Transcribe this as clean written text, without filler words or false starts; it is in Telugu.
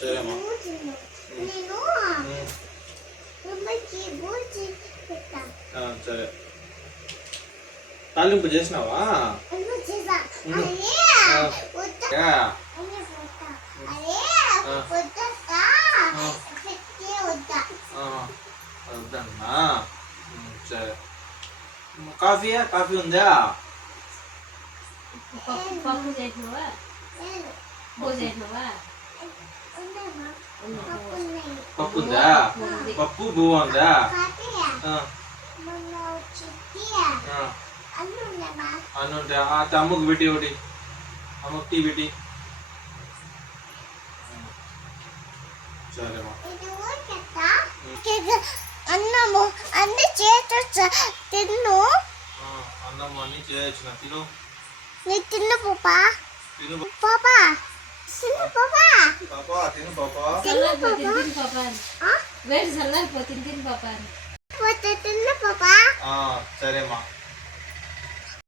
సరేమ్మా. సరే తాలింపు చేసినావా? వద్దన్నా. సరే కాఫీ ఉందా? పప్పు ఉందా? పప్పు బువ్వ ఉందా? అన్ను ఉంటా. అమ్మకు పెట్టి ఒకటి, అమ్మకు టీ పెట్టి. సరేమ్మా. అన్నము అన్ని చేత తిన్ను. అన్నం అన్ని చేయొచ్చు. తిను. నీ తిన్ను పాపా. తిను పాపా. తిన్ను పాపా. పాపా తిను పాపా. తిన్ను పాపా. సరేమ్మా.